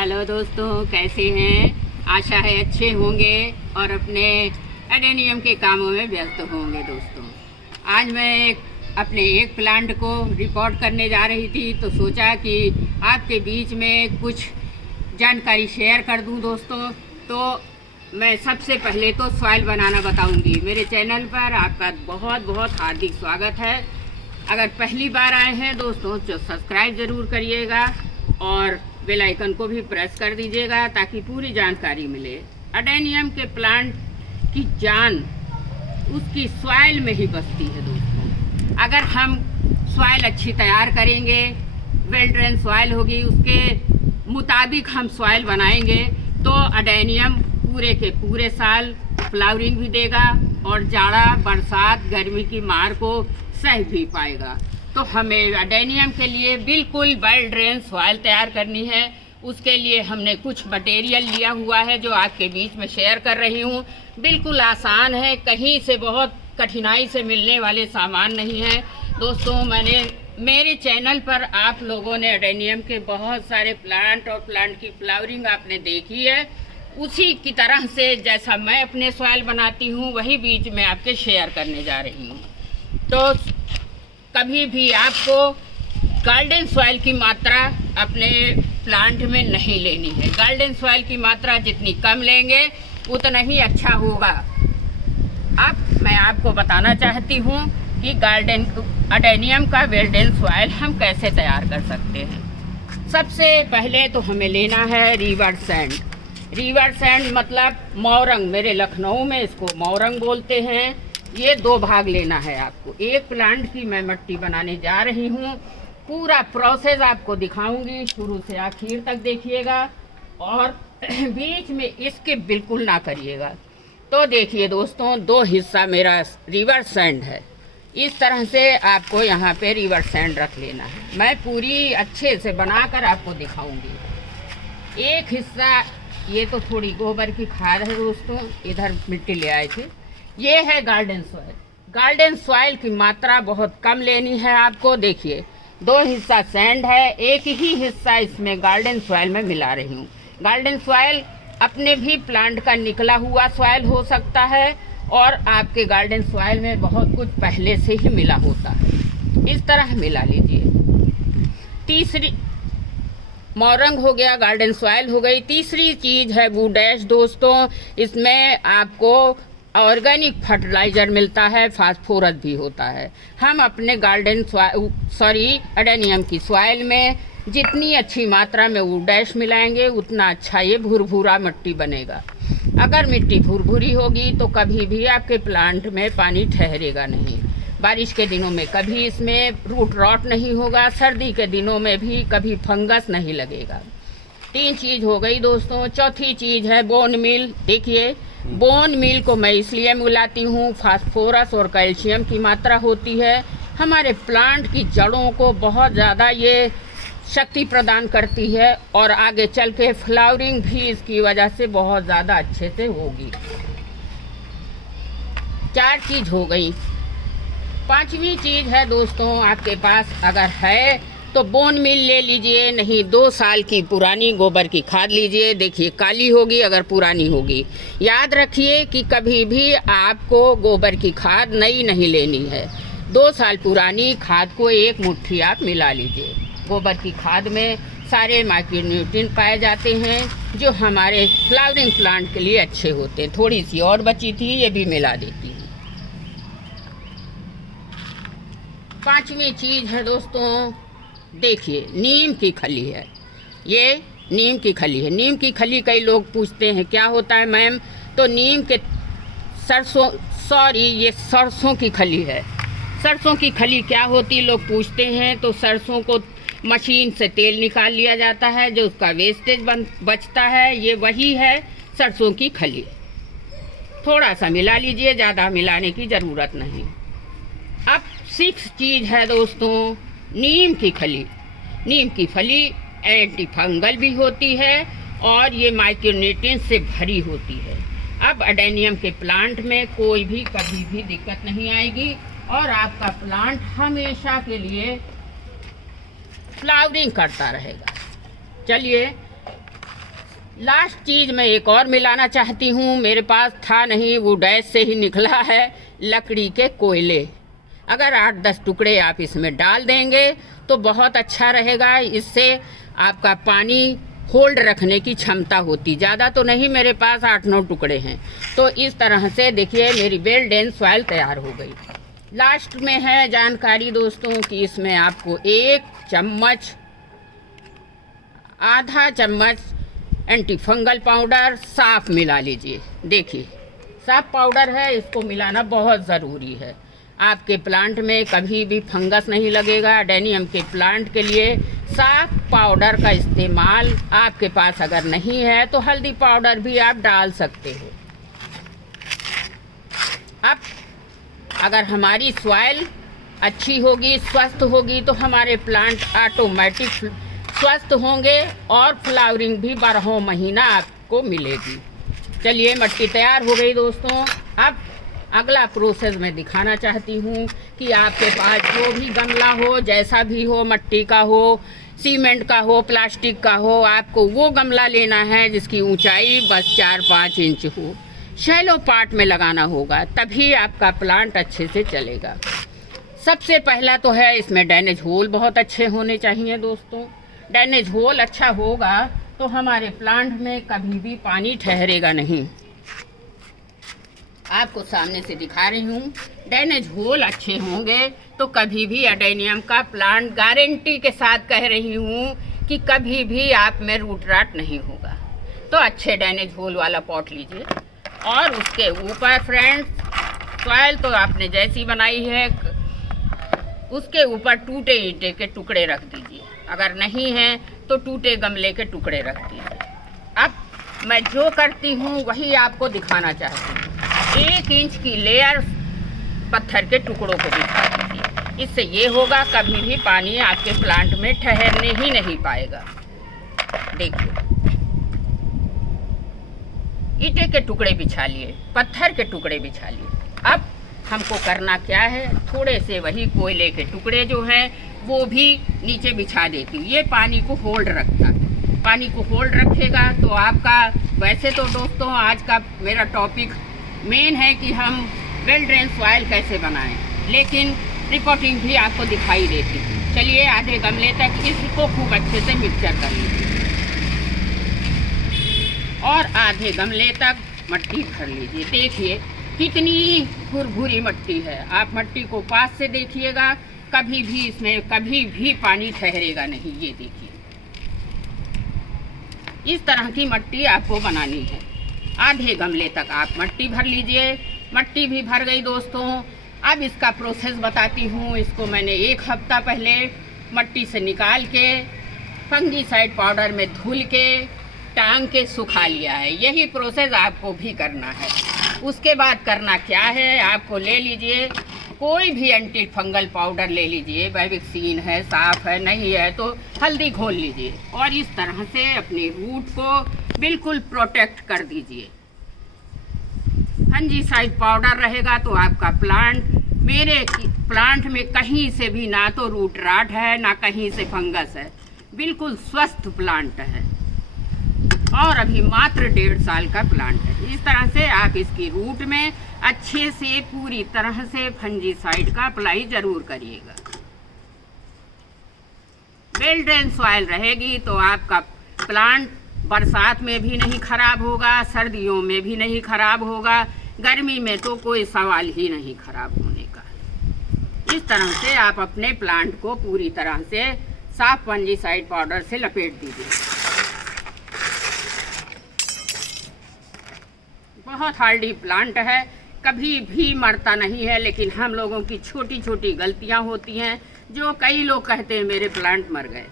Hello दोस्तों, कैसे हैं? आशा है अच्छे होंगे और अपने एडेनियम के कामों में व्यस्त होंगे। दोस्तों, आज मैं अपने एक प्लांट को रिपोर्ट करने जा रही थी तो सोचा कि आपके बीच में कुछ जानकारी शेयर कर दूं। दोस्तों, तो मैं सबसे पहले तो सॉइल बनाना बताऊंगी। मेरे चैनल पर आपका बहुत बहुत हार्दिक स्वागत है। अगर पहली बार आए हैं दोस्तों तो सब्सक्राइब ज़रूर करिएगा और बेल आइकन को भी प्रेस कर दीजिएगा ताकि पूरी जानकारी मिले। एडेनियम के प्लांट की जान उसकी सॉइल में ही बसती है। दोस्तों, अगर हम सॉइल अच्छी तैयार करेंगे, वेल ड्रेन सॉइल होगी, उसके मुताबिक हम सॉइल बनाएंगे तो एडेनियम पूरे के पूरे साल फ्लावरिंग भी देगा और जाड़ा, बरसात, गर्मी की मार को सह भी पाएगा। तो हमें एडेनियम के लिए बिल्कुल वेल ड्रेन सॉइल तैयार करनी है। उसके लिए हमने कुछ मटेरियल लिया हुआ है जो आपके बीच में शेयर कर रही हूँ। बिल्कुल आसान है, कहीं से बहुत कठिनाई से मिलने वाले सामान नहीं है। दोस्तों, मेरे चैनल पर आप लोगों ने एडेनियम के बहुत सारे प्लांट और प्लांट की फ्लावरिंग आपने देखी है। उसी की तरह से जैसा मैं अपने सॉइल बनाती हूँ वही बीच में आपके शेयर करने जा रही हूँ। तो कभी भी आपको गार्डन सॉइल की मात्रा अपने प्लांट में नहीं लेनी है। गार्डन सॉइल की मात्रा जितनी कम लेंगे उतना ही अच्छा होगा। अब मैं आपको बताना चाहती हूँ कि गार्डन एडेनियम का वेल ड्रेन सॉइल हम कैसे तैयार कर सकते हैं। सबसे पहले तो हमें लेना है रिवर सैंड। रिवर सैंड मतलब मोरंग, मेरे लखनऊ में इसको मोरंग बोलते हैं। ये 2 भाग लेना है आपको। एक प्लांट की मैं मिट्टी बनाने जा रही हूँ, पूरा प्रोसेस आपको दिखाऊंगी, शुरू से आखिर तक देखिएगा और बीच में इसके बिल्कुल ना करिएगा। तो देखिए दोस्तों, 2 हिस्सा मेरा रिवर सैंड है। इस तरह से आपको यहाँ पे रिवर सैंड रख लेना है। मैं पूरी अच्छे से बनाकर आपको दिखाऊंगी। एक हिस्सा ये तो थोड़ी गोबर की खाद है दोस्तों, इधर मिट्टी ले आए थे। ये है गार्डन सॉइल। गार्डन सॉइल की मात्रा बहुत कम लेनी है आपको। देखिए, 2 हिस्सा सैंड है, एक ही हिस्सा इसमें गार्डन सॉइल में मिला रही हूँ। गार्डन सॉइल अपने भी प्लांट का निकला हुआ सॉइल हो सकता है और आपके गार्डन सॉइल में बहुत कुछ पहले से ही मिला होता है। इस तरह मिला लीजिए। तीसरी मोरंग हो गया, गार्डन सॉइल हो गई। तीसरी चीज़ है वुडैश। दोस्तों, इसमें आपको ऑर्गेनिक फर्टिलाइज़र मिलता है, फास्फोरस भी होता है। हम अपने एडेनियम की सॉइल में जितनी अच्छी मात्रा में वुडैश मिलाएंगे उतना अच्छा ये भुरभुरा मिट्टी बनेगा। अगर मिट्टी भुरभुरी होगी तो कभी भी आपके प्लांट में पानी ठहरेगा नहीं। बारिश के दिनों में कभी इसमें रूट रॉट नहीं होगा, सर्दी के दिनों में भी कभी फंगस नहीं लगेगा। 3 चीज़ हो गई दोस्तों। चौथी चीज़ है बोन मील। देखिए, बोन मील को मैं इसलिए मिलाती हूँ, फास्फोरस और कैल्शियम की मात्रा होती है। हमारे प्लांट की जड़ों को बहुत ज़्यादा ये शक्ति प्रदान करती है और आगे चल के फ्लावरिंग भी इसकी वजह से बहुत ज़्यादा अच्छे से होगी। 4 चीज़ हो गई। 5वीं चीज़ है दोस्तों, आपके पास अगर है तो बोन मील ले लीजिए, नहीं 2 साल की पुरानी गोबर की खाद लीजिए। देखिए, काली होगी अगर पुरानी होगी। याद रखिए कि कभी भी आपको गोबर की खाद नई नहीं लेनी है। 2 साल पुरानी खाद को 1 मुट्ठी आप मिला लीजिए। गोबर की खाद में सारे माइक्रोन्यूट्रिएंट पाए जाते हैं जो हमारे फ्लावरिंग प्लांट के लिए अच्छे होते हैं। थोड़ी सी और बची थी, ये भी मिला देती हूँ। 5वीं चीज़ है दोस्तों, देखिए, नीम की खली है। ये नीम की खली है। नीम की खली कई लोग पूछते हैं क्या होता है मैम, तो नीम के ये सरसों की खली है। सरसों की खली क्या होती लोग पूछते हैं, तो सरसों को मशीन से तेल निकाल लिया जाता है, जो उसका वेस्टेज बचता है, ये वही है सरसों की खली। थोड़ा सा मिला लीजिए, ज़्यादा मिलाने की ज़रूरत नहीं। अब 6 चीज़ है दोस्तों, नीम की खली। नीम की फली एंटी फंगल भी होती है और ये माइक्रोन्यूट्रिएंट से भरी होती है। अब एडेनियम के प्लांट में कोई भी कभी भी दिक्कत नहीं आएगी और आपका प्लांट हमेशा के लिए फ्लावरिंग करता रहेगा। चलिए लास्ट चीज़ मैं एक और मिलाना चाहती हूँ, मेरे पास था नहीं, वो डैश से ही निकला है, लकड़ी के कोयले। अगर 8-10 टुकड़े आप इसमें डाल देंगे तो बहुत अच्छा रहेगा। इससे आपका पानी होल्ड रखने की क्षमता होती, ज़्यादा तो नहीं, मेरे पास 8-9 टुकड़े हैं। तो इस तरह से देखिए मेरी वेल ड्रेन सॉइल तैयार हो गई। लास्ट में है जानकारी दोस्तों कि इसमें आपको 1 चम्मच, आधा चम्मच एंटी फंगल पाउडर साफ मिला लीजिए। देखिए साफ पाउडर है, इसको मिलाना बहुत ज़रूरी है। आपके प्लांट में कभी भी फंगस नहीं लगेगा। एडेनियम के प्लांट के लिए साफ पाउडर का इस्तेमाल, आपके पास अगर नहीं है तो हल्दी पाउडर भी आप डाल सकते हो। अब अगर हमारी सॉइल अच्छी होगी, स्वस्थ होगी, तो हमारे प्लांट ऑटोमेटिक स्वस्थ होंगे और फ्लावरिंग भी 12 महीना आपको मिलेगी। चलिए मट्टी तैयार हो गई दोस्तों। अब अगला प्रोसेस मैं दिखाना चाहती हूँ कि आपके पास जो भी गमला हो, जैसा भी हो, मट्टी का हो, सीमेंट का हो, प्लास्टिक का हो, आपको वो गमला लेना है जिसकी ऊंचाई बस 4-5 इंच हो। शैलो पार्ट में लगाना होगा, तभी आपका प्लांट अच्छे से चलेगा। सबसे पहला तो है इसमें ड्रेनेज होल बहुत अच्छे होने चाहिए दोस्तों। ड्रेनेज होल अच्छा होगा तो हमारे प्लांट में कभी भी पानी ठहरेगा नहीं। आपको सामने से दिखा रही हूँ, ड्रेनेज होल अच्छे होंगे तो कभी भी एडेनियम का प्लांट, गारंटी के साथ कह रही हूँ कि कभी भी आप में रूट राट नहीं होगा। तो अच्छे ड्रेनेज होल वाला पॉट लीजिए और उसके ऊपर फ्रेंड्स सॉइल तो आपने जैसी बनाई है उसके ऊपर टूटे ईंटे के टुकड़े रख दीजिए। अगर नहीं है तो टूटे गमले के टुकड़े रख दीजिए। अब मैं जो करती हूँ वही आपको दिखाना चाहती हूँ। 1 इंच की लेयर पत्थर के टुकड़ों को बिछा दीजिए। इससे ये होगा कभी भी पानी आपके प्लांट में ठहरने ही नहीं पाएगा। देखिए ईंटे के टुकड़े बिछा लिए, पत्थर के टुकड़े बिछा लिए। अब हमको करना क्या है, थोड़े से वही कोयले के टुकड़े जो हैं वो भी नीचे बिछा देती हूँ। ये पानी को होल्ड रखता है, पानी को होल्ड रखेगा तो आपका, वैसे तो दोस्तों आज का मेरा टॉपिक मेन है कि हम वेल ड्रेन सॉइल कैसे बनाएं, लेकिन रिपोर्टिंग भी आपको दिखाई देती है। चलिए आधे गमले तक इसको खूब अच्छे से मिक्सचर कर लीजिए और आधे गमले तक मट्टी भर लीजिए। देखिए कितनी भुरभुरी मट्टी है, आप मट्टी को पास से देखिएगा, कभी भी इसमें कभी भी पानी ठहरेगा नहीं। ये देखिए इस तरह की मट्टी आपको बनानी है। आधे गमले तक आप मट्टी भर लीजिए। मट्टी भी भर गई दोस्तों। अब इसका प्रोसेस बताती हूँ। इसको मैंने 1 हफ्ता पहले मट्टी से निकाल के फंगीसाइड पाउडर में धुल के टांग के सुखा लिया है। यही प्रोसेस आपको भी करना है। उसके बाद करना क्या है, आपको ले लीजिए कोई भी एंटी फंगल पाउडर ले लीजिए, बैविक्सीन है, साफ है, नहीं है तो हल्दी घोल लीजिए और इस तरह से अपने रूट को बिल्कुल प्रोटेक्ट कर दीजिए। फंजीसाइड पाउडर रहेगा तो आपका प्लांट, मेरे प्लांट में कहीं से भी ना तो रूट राट है ना कहीं से फंगस है, बिल्कुल स्वस्थ प्लांट है और अभी मात्र 1.5 साल का प्लांट है। इस तरह से आप इसकी रूट में अच्छे से पूरी तरह से फंजीसाइड का अप्लाई जरूर करिएगा। वेल ड्रेन सॉइल रहेगी तो आपका प्लांट बरसात में भी नहीं खराब होगा, सर्दियों में भी नहीं खराब होगा, गर्मी में तो कोई सवाल ही नहीं खराब होने का। इस तरह से आप अपने प्लांट को पूरी तरह से साफ फंजीसाइड पाउडर से लपेट दीजिए। बहुत हार्डी प्लांट है, कभी भी मरता नहीं है, लेकिन हम लोगों की छोटी छोटी गलतियां होती हैं जो कई लोग कहते हैं मेरे प्लांट मर गए।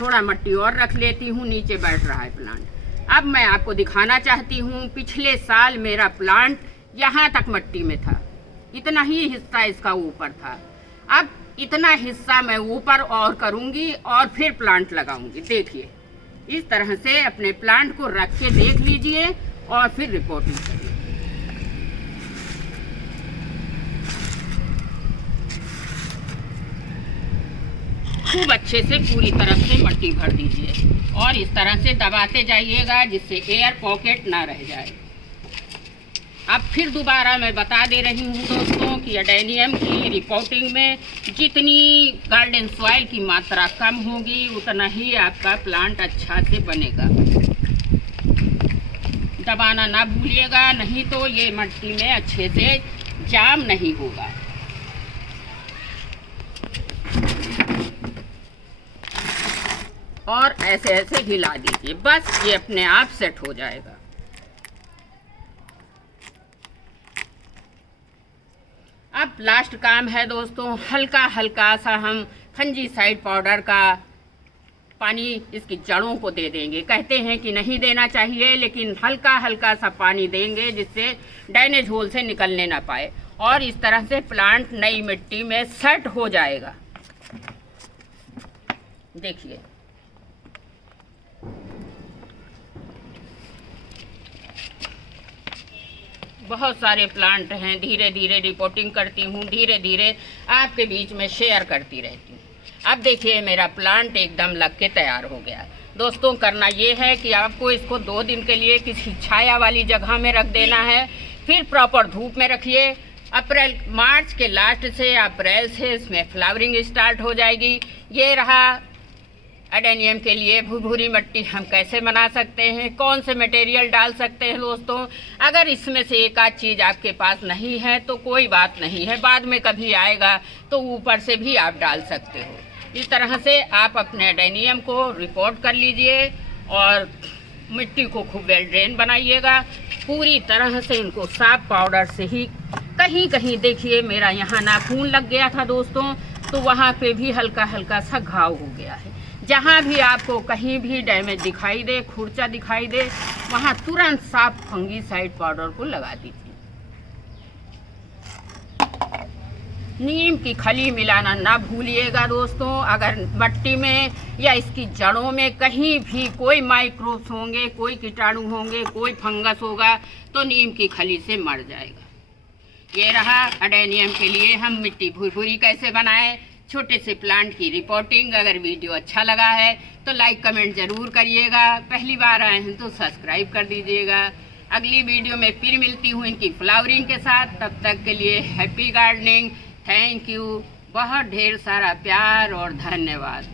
थोड़ा मट्टी और रख लेती हूँ, नीचे बैठ रहा है प्लांट। अब मैं आपको दिखाना चाहती हूँ, पिछले साल मेरा प्लांट यहाँ तक मट्टी में था, इतना ही हिस्सा इसका ऊपर था। अब इतना हिस्सा मैं ऊपर और करूँगी और फिर प्लांट लगाऊंगी। देखिए इस तरह से अपने प्लांट को रख के देख लीजिए और फिर रिपोर्टिंग करिए। खूब अच्छे से पूरी तरफ से मिट्टी भर दीजिए और इस तरह से दबाते जाइएगा जिससे एयर पॉकेट ना रह जाए। अब फिर दोबारा मैं बता दे रही हूँ दोस्तों कि एडेनियम की रिपोर्टिंग में जितनी गार्डन सॉइल की मात्रा कम होगी उतना ही आपका प्लांट अच्छा से बनेगा। दबाना ना भूलिएगा, नहीं तो ये मिट्टी में अच्छे से जाम नहीं होगा। और ऐसे ऐसे हिला दीजिए, बस ये अपने आप सेट हो जाएगा। अब लास्ट काम है दोस्तों, हल्का हल्का सा हम फंजीसाइड पाउडर का पानी इसकी जड़ों को दे देंगे। कहते हैं कि नहीं देना चाहिए, लेकिन हल्का हल्का सा पानी देंगे जिससे ड्रेनेज होल से निकलने ना पाए और इस तरह से प्लांट नई मिट्टी में सेट हो जाएगा। देखिए बहुत सारे प्लांट हैं, धीरे धीरे रिपोर्टिंग करती हूँ, धीरे धीरे आपके बीच में शेयर करती रहती हूँ। अब देखिए मेरा प्लांट एकदम लग के तैयार हो गया। दोस्तों करना ये है कि आपको इसको 2 दिन के लिए किसी छाया वाली जगह में रख देना है, फिर प्रॉपर धूप में रखिए। मार्च के लास्ट से अप्रैल से इसमें फ्लावरिंग स्टार्ट हो जाएगी। ये रहा एडेनियम के लिए भुरभुरी मिट्टी हम कैसे बना सकते हैं, कौन से मटेरियल डाल सकते हैं। दोस्तों अगर इसमें से एक आध चीज़ आपके पास नहीं है तो कोई बात नहीं है, बाद में कभी आएगा तो ऊपर से भी आप डाल सकते हो। इस तरह से आप अपने एडेनियम को रिपोर्ट कर लीजिए और मिट्टी को खूब वेल ड्रेन बनाइएगा। पूरी तरह से इनको साफ पाउडर से ही, कहीं कहीं देखिए मेरा यहाँ नाखून लग गया था दोस्तों, तो वहाँ पे भी हल्का हल्का सा घाव हो गया है। जहाँ भी आपको कहीं भी डैमेज दिखाई दे, खुरचा दिखाई दे, वहाँ तुरंत साफ फंगीसाइड पाउडर को लगा दीजिए। नीम की खली मिलाना ना भूलिएगा दोस्तों। अगर मिट्टी में या इसकी जड़ों में कहीं भी कोई माइक्रोब्स होंगे, कोई कीटाणु होंगे, कोई फंगस होगा तो नीम की खली से मर जाएगा। ये रहा एडेनियम के लिए हम मिट्टी भुरभुरी कैसे बनाएं, छोटे से प्लांट की रिपोर्टिंग। अगर वीडियो अच्छा लगा है तो लाइक कमेंट ज़रूर करिएगा। पहली बार आए हैं तो सब्सक्राइब कर दीजिएगा। अगली वीडियो में फिर मिलती हूँ इनकी फ्लावरिंग के साथ। तब तक के लिए हैप्पी गार्डनिंग। थैंक यू, बहुत ढेर सारा प्यार और धन्यवाद।